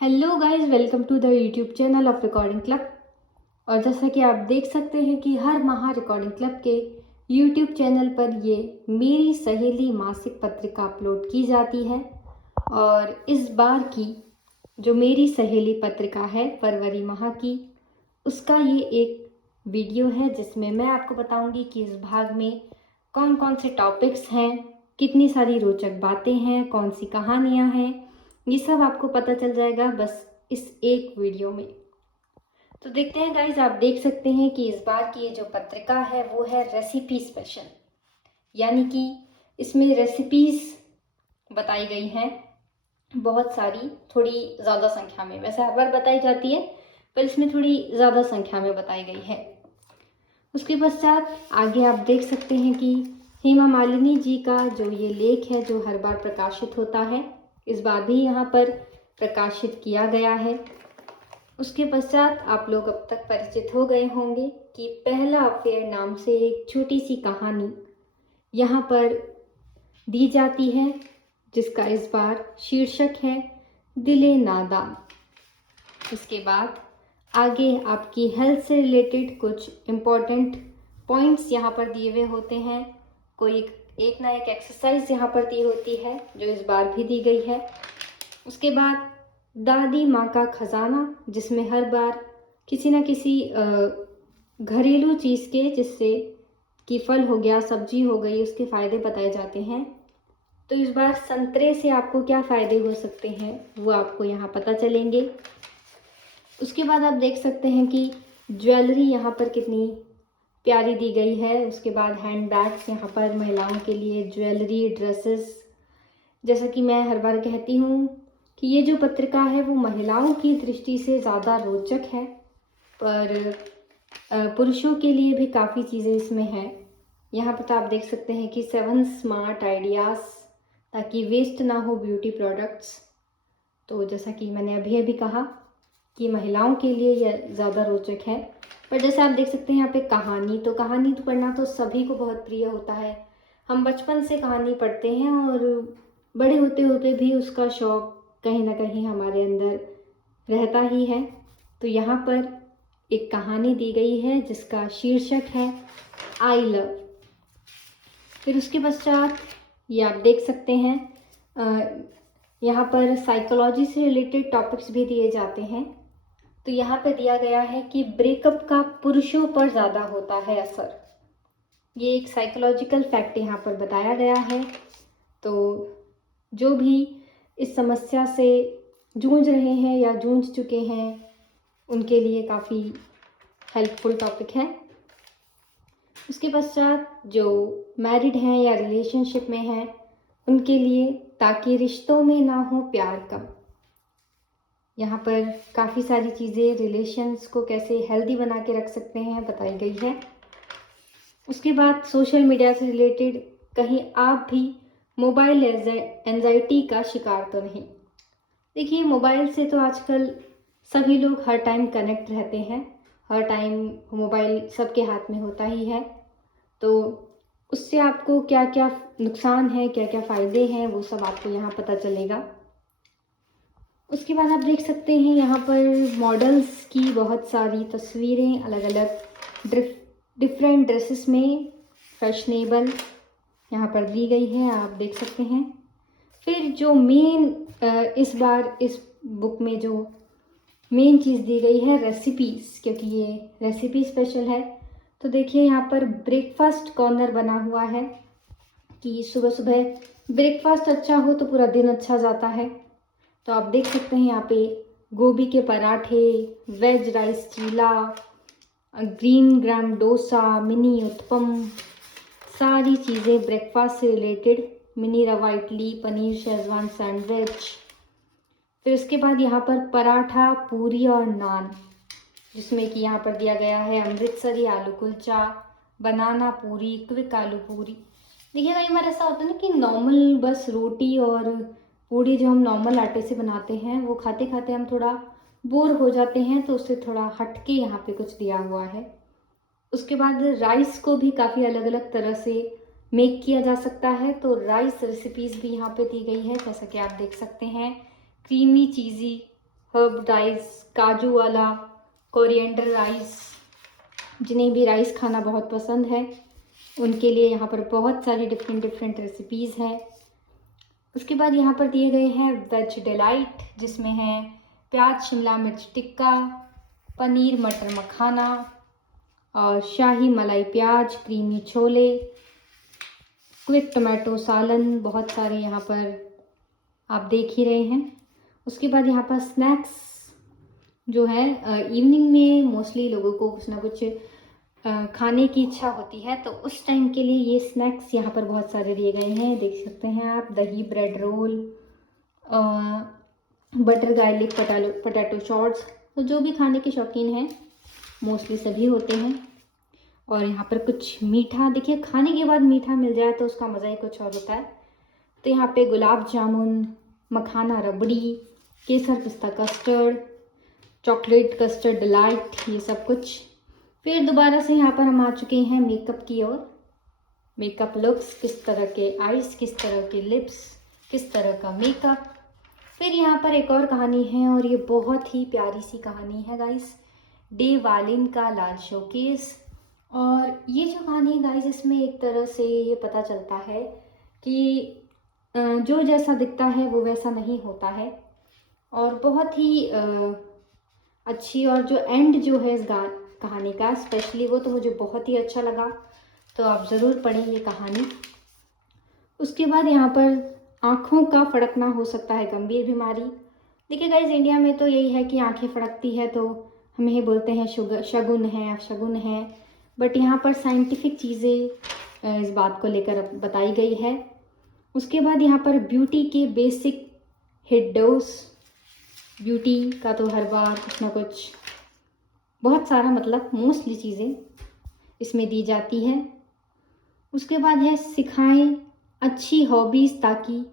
Hello guys, welcome to the YouTube channel of recording club. और जैसा कि आप देख सकते हैं कि हर माह रिकॉर्डिंग क्लब के यूट्यूब चैनल पर ये मेरी सहेली मासिक पत्रिका अपलोड की जाती है। और इस बार की जो मेरी सहेली पत्रिका है फरवरी माह की, उसका ये एक वीडियो है जिसमें मैं आपको बताऊंगी कि इस भाग में कौन कौन से टॉपिक्स हैं, कितनी सारी रोचक बातें हैं, कौन सी कहानियाँ हैं। ये सब आपको पता चल जाएगा बस इस एक वीडियो में। तो देखते हैं गाइज, आप देख सकते हैं कि इस बार की ये जो पत्रिका है वो है रेसिपी स्पेशल, यानी कि इसमें रेसिपीज बताई गई हैं बहुत सारी, थोड़ी ज़्यादा संख्या में। वैसे हर बार बताई जाती है पर इसमें थोड़ी ज़्यादा संख्या में बताई गई है। उसके पश्चात आगे आप देख सकते हैं कि हेमा मालिनी जी का जो ये लेख है जो हर बार प्रकाशित होता है, इस बार भी यहाँ पर प्रकाशित किया गया है। उसके पश्चात आप लोग अब तक परिचित हो गए होंगे कि पहला अफेयर नाम से एक छोटी सी कहानी यहाँ पर दी जाती है, जिसका इस बार शीर्षक है दिले नादान। इसके बाद आगे आपकी हेल्थ से रिलेटेड कुछ इम्पोर्टेंट पॉइंट्स यहाँ पर दिए हुए होते हैं। कोई एक ना एक एक्सरसाइज यहाँ पर दी होती है जो इस बार भी दी गई है। उसके बाद दादी माँ का खजाना, जिसमें हर बार किसी न किसी घरेलू चीज़ के, जिससे कि फल हो गया, सब्जी हो गई, उसके फ़ायदे बताए जाते हैं। तो इस बार संतरे से आपको क्या फ़ायदे हो सकते हैं वो आपको यहाँ पता चलेंगे। उसके बाद आप देख सकते हैं कि ज्वेलरी यहाँ पर कितनी प्यारी दी गई है। उसके बाद हैंड बैग्स, यहाँ पर महिलाओं के लिए ज्वेलरी, ड्रेसेस। जैसा कि मैं हर बार कहती हूँ कि ये जो पत्रिका है वो महिलाओं की दृष्टि से ज़्यादा रोचक है, पर पुरुषों के लिए भी काफ़ी चीज़ें इसमें हैं। यहाँ पर तो आप देख सकते हैं कि 7 स्मार्ट आइडियाज़ ताकि वेस्ट ना हो ब्यूटी प्रोडक्ट्स। तो जैसा कि मैंने अभी अभी कहा कि महिलाओं के लिए यह ज़्यादा रोचक है। पर जैसे आप देख सकते हैं यहाँ पे कहानी तो पढ़ना तो सभी को बहुत प्रिय होता है। हम बचपन से कहानी पढ़ते हैं और बड़े होते होते भी उसका शौक़ कहीं ना कहीं हमारे अंदर रहता ही है। तो यहाँ पर एक कहानी दी गई है जिसका शीर्षक है आई लव। फिर उसके पश्चात ये आप देख सकते हैं यहाँ पर साइकोलॉजी से रिलेटेड टॉपिक्स भी दिए जाते हैं। तो यहाँ पे दिया गया है कि ब्रेकअप का पुरुषों पर ज़्यादा होता है असर। ये एक साइकोलॉजिकल फैक्ट यहाँ पर बताया गया है। तो जो भी इस समस्या से जूझ रहे हैं या जूझ चुके हैं उनके लिए काफ़ी हेल्पफुल टॉपिक है। उसके पश्चात जो मैरिड हैं या रिलेशनशिप में हैं उनके लिए, ताकि रिश्तों में ना हो प्यार कम। यहाँ पर काफ़ी सारी चीज़ें रिलेशंस को कैसे हेल्दी बना के रख सकते हैं बताई गई है। उसके बाद सोशल मीडिया से रिलेटेड, कहीं आप भी मोबाइल एंजाइटी का शिकार तो नहीं। देखिए, मोबाइल से तो आजकल सभी लोग हर टाइम कनेक्ट रहते हैं, हर टाइम मोबाइल सबके हाथ में होता ही है। तो उससे आपको क्या क्या नुकसान है, क्या क्या फ़ायदे हैं, वो सब आपको यहाँ पता चलेगा। उसके बाद आप देख सकते हैं यहाँ पर मॉडल्स की बहुत सारी तस्वीरें अलग अलग डिफरेंट ड्रेसेस में फैशनेबल यहाँ पर दी गई है, आप देख सकते हैं। फिर जो मेन इस बार इस बुक में जो मेन चीज़ दी गई है रेसिपीज़, क्योंकि ये रेसिपी स्पेशल है। तो देखिए यहाँ पर ब्रेकफास्ट कॉर्नर बना हुआ है कि सुबह सुबह ब्रेकफास्ट अच्छा हो तो पूरा दिन अच्छा जाता है। तो आप देख सकते हैं यहाँ पे गोभी के पराठे, veg rice cheela, green gram dosa, mini uttapam, सारी चीज़ें ब्रेकफास्ट से रिलेटेड, मिनी रवा इडली, पनीर शेजवान सैंडविच। फिर उसके बाद यहाँ पर पराठा, पूरी और नान, जिसमें कि यहाँ पर दिया गया है अमृतसरी आलू कुलचा, बनाना पूरी, क्विक आलू पूरी। देखिए कई बार ऐसा होता है ना कि नॉर्मल बस रोटी और पूड़ी जो हम नॉर्मल आटे से बनाते हैं वो खाते खाते हम थोड़ा बोर हो जाते हैं, तो उससे थोड़ा हटके यहाँ पे कुछ दिया हुआ है। उसके बाद राइस को भी काफ़ी अलग अलग तरह से मेक किया जा सकता है, तो राइस रेसिपीज़ भी यहाँ पे दी गई है, जैसा कि आप देख सकते हैं। क्रीमी चीज़ी हर्ब राइस, काजू वाला, कोरिएंडर राइस, जिन्हें भी राइस खाना बहुत पसंद है उनके लिए यहाँ पर बहुत सारी डिफरेंट रेसिपीज़ हैं। उसके बाद यहाँ पर दिए गए हैं वेज डिलाइट, जिसमें है प्याज शिमला मिर्च टिक्का, पनीर मटर मखाना और शाही मलाई प्याज, क्रीमी छोले, क्विक टमाटो सालन, बहुत सारे यहाँ पर आप देख ही रहे हैं। उसके बाद यहाँ पर स्नैक्स जो है, इवनिंग में मोस्टली लोगों को कुछ ना कुछ खाने की इच्छा होती है, तो उस टाइम के लिए ये स्नैक्स यहाँ पर बहुत सारे दिए गए हैं। देख सकते हैं आप, दही bread roll, butter garlic potato shorts, तो जो भी खाने के शौकीन हैं मोस्टली सभी होते हैं। और यहाँ पर कुछ मीठा, देखिए खाने के बाद मीठा मिल जाए तो उसका मज़ा ही कुछ और होता है। तो यहाँ पे गुलाब जामुन, मखाना रबड़ी, केसर पिस्ता कस्टर्ड, चॉकलेट कस्टर्ड डिलाइट, ये सब कुछ। फिर दोबारा से यहाँ पर हम आ चुके हैं मेकअप की ओर। मेकअप लुक्स, किस तरह के आईज, किस तरह के लिप्स, किस तरह का मेकअप। फिर यहाँ पर एक और कहानी है और ये बहुत ही प्यारी सी कहानी है गाइस, डे वालिन का लाल शोकेस। और ये जो कहानी है गाइस, इसमें एक तरह से ये पता चलता है कि जो जैसा दिखता है वो वैसा नहीं होता है। और बहुत ही अच्छी, और जो एंड जो है इस कहानी का स्पेशली, वो तो मुझे बहुत ही अच्छा लगा, तो आप ज़रूर पढ़ें ये कहानी। उसके बाद यहाँ पर आँखों का फड़कना हो सकता है गंभीर बीमारी। देखिए गाइस, इंडिया में तो यही है कि आँखें फड़कती है तो हम यही बोलते हैं शगुन है, अपशगुन है, बट यहाँ पर साइंटिफिक चीज़ें इस बात को लेकर बताई गई है। उसके बाद यहाँ पर ब्यूटी के बेसिक हिट डोज, ब्यूटी का तो हर बार कुछ ना कुछ, बहुत सारा मतलब मोस्टली चीज़ें इसमें दी जाती है। उसके बाद है सिखाएं अच्छी हॉबीज़ ताकि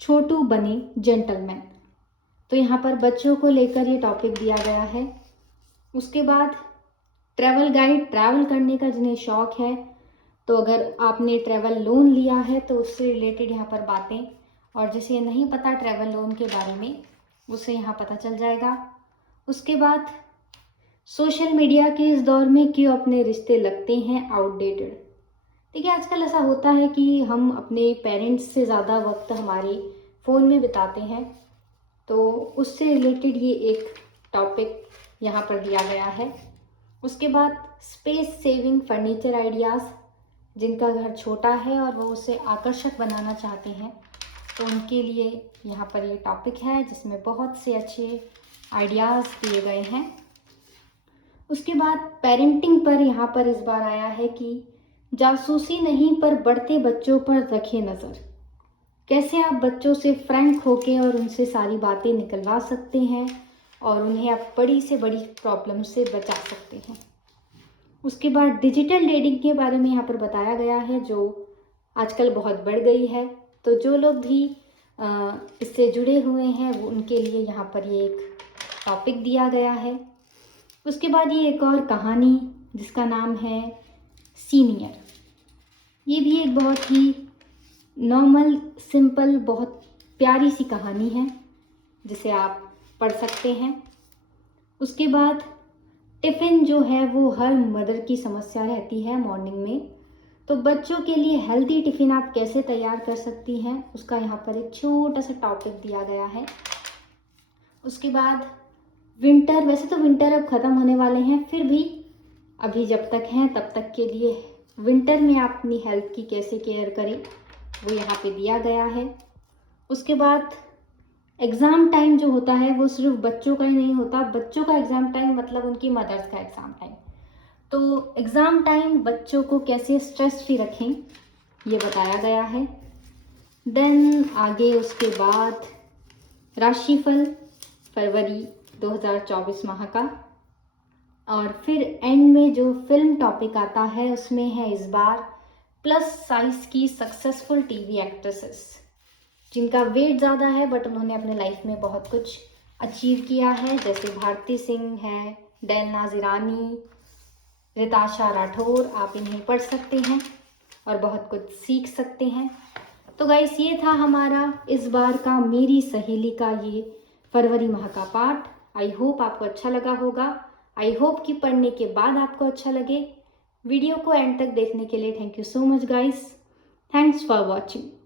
छोटू बने जेंटलमैन, तो यहाँ पर बच्चों को लेकर ये टॉपिक दिया गया है। उसके बाद ट्रैवल गाइड, ट्रैवल करने का जिन्हें शौक है, तो अगर आपने ट्रैवल लोन लिया है तो उससे रिलेटेड यहाँ पर बातें, और जिसे नहीं पता ट्रैवल लोन के बारे में उसे यहाँ पता चल जाएगा। उसके बाद सोशल मीडिया के इस दौर में क्यों अपने रिश्ते लगते हैं आउटडेटेड। देखिए आजकल ऐसा होता है कि हम अपने पेरेंट्स से ज़्यादा वक्त हमारे फ़ोन में बिताते हैं, तो उससे रिलेटेड ये एक टॉपिक यहाँ पर दिया गया है। उसके बाद स्पेस सेविंग फर्नीचर आइडियाज़, जिनका घर छोटा है और वो उसे आकर्षक बनाना चाहते हैं, तो उनके लिए यहाँ पर ये टॉपिक है जिसमें बहुत से अच्छे आइडियाज़ दिए गए हैं। उसके बाद पेरेंटिंग पर यहाँ पर इस बार आया है कि जासूसी नहीं पर बढ़ते बच्चों पर रखें नज़र, कैसे आप बच्चों से फ्रैंक होके और उनसे सारी बातें निकलवा सकते हैं और उन्हें आप बड़ी से बड़ी प्रॉब्लम से बचा सकते हैं। उसके बाद डिजिटल डेटिंग के बारे में यहाँ पर बताया गया है, जो आजकल बहुत बढ़ गई है, तो जो लोग भी इससे जुड़े हुए हैं वो उनके लिए यहाँ पर ये एक टॉपिक दिया गया है। उसके बाद ये एक और कहानी जिसका नाम है सीनियर, ये भी एक बहुत ही नॉर्मल सिंपल बहुत प्यारी सी कहानी है जिसे आप पढ़ सकते हैं। उसके बाद टिफ़िन जो है वो हर मदर की समस्या रहती है मॉर्निंग में, तो बच्चों के लिए हेल्दी टिफ़िन आप कैसे तैयार कर सकती हैं उसका यहाँ पर एक छोटा सा टॉपिक दिया गया है। उसके बाद विंटर, वैसे तो विंटर अब ख़त्म होने वाले हैं, फिर भी अभी जब तक हैं तब तक के लिए विंटर में आप अपनी हेल्थ की कैसे केयर करें वो यहाँ पे दिया गया है। उसके बाद एग्ज़ाम टाइम जो होता है वो सिर्फ बच्चों का ही नहीं होता, बच्चों का एग्ज़ाम टाइम मतलब उनकी मदर्स का एग्ज़ाम टाइम, तो एग्ज़ाम टाइम बच्चों को कैसे स्ट्रेस फ्री रखें ये बताया गया है। देन आगे उसके बाद राशिफल फरवरी 2024 माह का, और फिर एंड में जो फिल्म टॉपिक आता है उसमें है इस बार प्लस साइज़ की सक्सेसफुल टीवी एक्ट्रेसेस, जिनका वेट ज़्यादा है बट उन्होंने अपने लाइफ में बहुत कुछ अचीव किया है, जैसे भारती सिंह है, डेलनाज़ ईरानी, रिताशा राठौर, आप इन्हें पढ़ सकते हैं और बहुत कुछ सीख सकते हैं। तो गाइस ये था हमारा इस बार का मेरी सहेली का ये फरवरी माह का पाठ। आई होप आपको अच्छा लगा होगा। आई होप कि पढ़ने के बाद आपको अच्छा लगे। वीडियो को एंड तक देखने के लिए thank you so much guys. Thanks for watching.